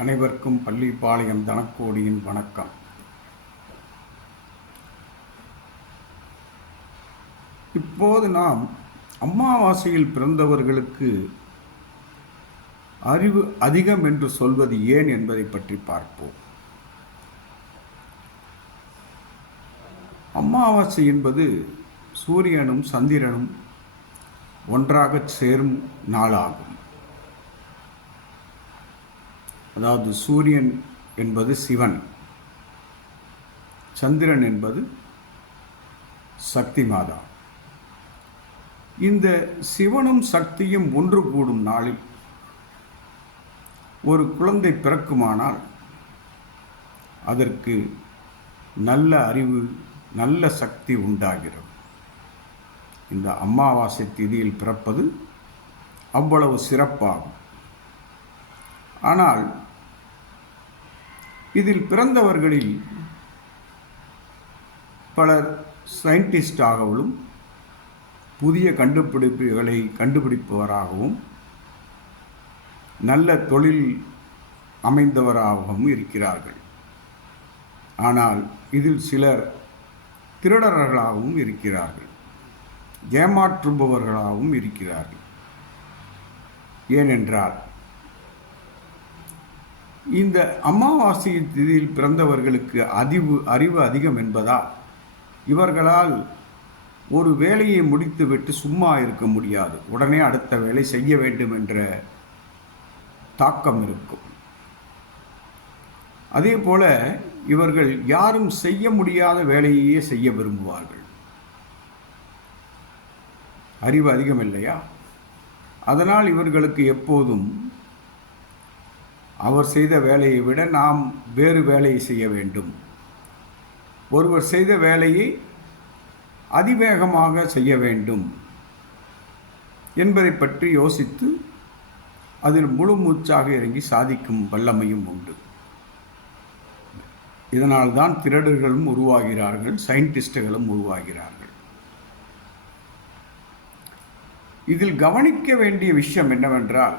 அனைவருக்கும் பள்ளிப்பாளையம் தனக்கோடியின் வணக்கம். இப்போது நாம் அமாவாசையில் பிறந்தவர்களுக்கு அறிவு அதிகம் என்று சொல்வது ஏன் என்பதை பற்றி பார்ப்போம். அமாவாசை என்பது சூரியனும் சந்திரனும் ஒன்றாக சேரும் நாளாகும். அதாவது சூரியன் என்பது சிவன் சந்திரன் என்பது சக்தி மாதா இந்த சிவனும் சக்தியும் ஒன்று கூடும் நாளில் ஒரு குழந்தை பிறக்குமானால் அதற்கு நல்ல அறிவு நல்ல சக்தி உண்டாகிறது. இந்த அமாவாசை திதியில் பிறப்பது அவ்வளவு சிறப்பாகும். ஆனால் இதில் பிறந்தவர்களில் பலர் சயின்டிஸ்டாகவும் புதிய கண்டுபிடிப்புகளை கண்டுபிடிப்பவராகவும் நல்ல தொழில் அமைந்தவராகவும் இருக்கிறார்கள். ஆனால் இதில் சிலர் திருடர்களாகவும் இருக்கிறார்கள். ஏமாற்றுபவர்களாகவும் இருக்கிறார்கள். ஏனென்றால் இந்த அமாவாசை திதியில் பிறந்தவர்களுக்கு அறிவு அறிவு அதிகம் என்பதால் இவர்களால் ஒரு வேலையை முடித்துவிட்டு சும்மா இருக்க முடியாது. உடனே அடுத்த வேலை செய்ய வேண்டும் என்ற தாக்கம் இருக்கும். அதே போல இவர்கள் யாரும் செய்ய முடியாத வேலையையே செய்ய விரும்புவார்கள். அறிவு அதிகம் இல்லையா? அதனால் இவர்களுக்கு எப்போதும் அவர் செய்த வேலையை விட நாம் வேறு வேலையை செய்ய வேண்டும். ஒருவர் செய்த வேலையை அதிவேகமாக செய்ய வேண்டும் என்பதை பற்றி யோசித்து அதில் முழு மூச்சாக இறங்கி சாதிக்கும் வல்லமையும் உண்டு. இதனால்தான் திருடர்களும் உருவாகிறார்கள் சயின்டிஸ்டுகளும் உருவாகிறார்கள். இதில் கவனிக்க வேண்டிய விஷயம் என்னவென்றால்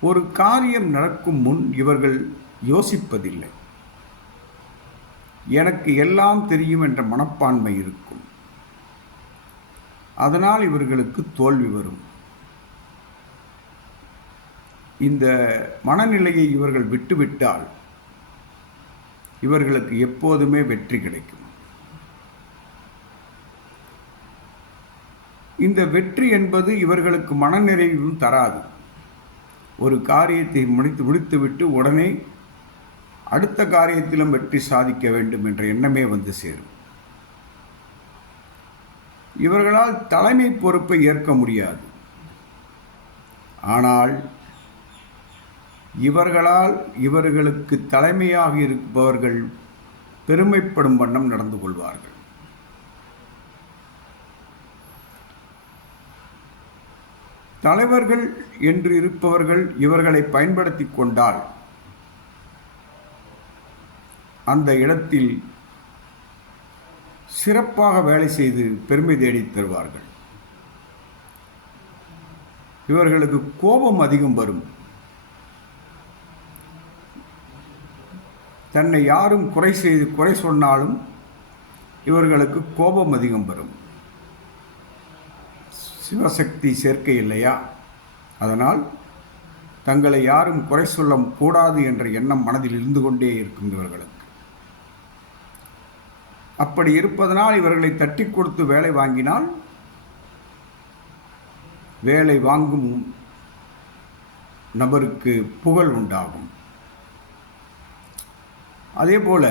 ஒரு காரியம் நடக்கும் முன் இவர்கள் யோசிப்பதில்லை. எனக்கு எல்லாம் தெரியும் என்ற மனப்பான்மை இருக்கும். அதனால் இவர்களுக்கு தோல்வி வரும். இந்த மனநிலையை இவர்கள் விட்டுவிட்டால் இவர்களுக்கு எப்போதுமே வெற்றி கிடைக்கும். இந்த வெற்றி என்பது இவர்களுக்கு மனநிறைவும் தராது. ஒரு காரியத்தை முடித்து முடித்துவிட்டு உடனே அடுத்த காரியத்திலும் வெற்றி சாதிக்க வேண்டும் என்ற எண்ணமே வந்து சேரும். இவர்களால் தலைமை பொறுப்பை ஏற்க முடியாது. ஆனால் இவர்களால் இவர்களுக்கு தலைமையாக இருப்பவர்கள் பெருமைப்படும் வண்ணம் நடந்து கொள்வார்கள். தலைவர்கள் என்று இருப்பவர்கள் இவர்களை பயன்படுத்தி கொண்டால் அந்த இடத்தில் சிறப்பாக வேலை செய்து பெருமை தேடி தருவார்கள். இவர்களுக்கு கோபம் அதிகம் வரும். தன்னை யாரும் குறை செய்து குறை சொன்னாலும் இவர்களுக்கு கோபம் அதிகம் வரும். சிவசக்தி சேர்க்கை இல்லையா? அதனால் தங்களை யாரும் குறை சொல்ல கூடாது என்ற எண்ணம் மனதில் இருந்து கொண்டே இருக்கும் இவர்களுக்கு. அப்படி இருப்பதனால் இவர்களை தட்டி கொடுத்து வேலை வாங்கினால் வேலை வாங்கும் நபருக்கு புகழ் உண்டாகும். அதே போல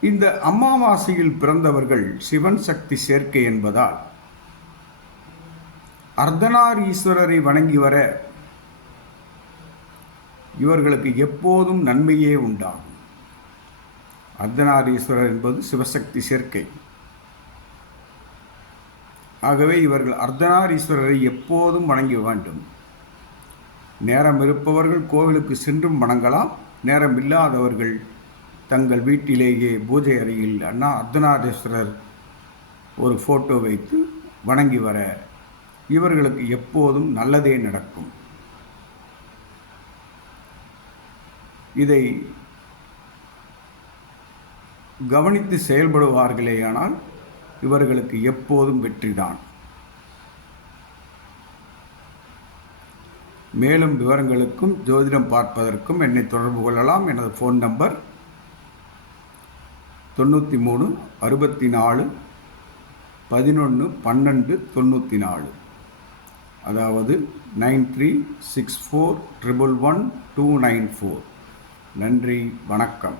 இந்த அமாவாசையில் பிறந்தவர்கள் சிவன் சக்தி சேர்க்கை என்பதால் அர்த்தனார் ஈஸ்வரரை வணங்கி வர இவர்களுக்கு எப்போதும் நன்மையே உண்டாகும். அர்த்தநாரீஸ்வரர் என்பது சிவசக்தி சேர்க்கை. ஆகவே இவர்கள் அர்த்தநாரீஸ்வரரை எப்போதும் வணங்க வேண்டும். நேரம் இருப்பவர்கள் கோவிலுக்கு சென்றும் வணங்கலாம். நேரம் இல்லாதவர்கள் தங்கள் வீட்டிலேயே பூஜை அறையில் அண்ணா அர்த்தநாரீஸ்வரர் ஒரு ஃபோட்டோ வைத்து வணங்கி வர இவர்களுக்கு எப்போதும் நல்லதே நடக்கும். இதை கவனித்து செயல்படுவார்களேயானால் இவர்களுக்கு எப்போதும் வெற்றிதான். மேலும் விவரங்களுக்கும் ஜோதிடம் பார்ப்பதற்கும் என்னை தொடர்பு கொள்ளலாம். எனது ஃபோன் நம்பர் தொண்ணூற்றி மூணு அறுபத்தி நாலு பதினொன்று பன்னெண்டு தொண்ணூற்றி நாலு. அதாவது nine three six four triple one two nine four. நன்றி வணக்கம்.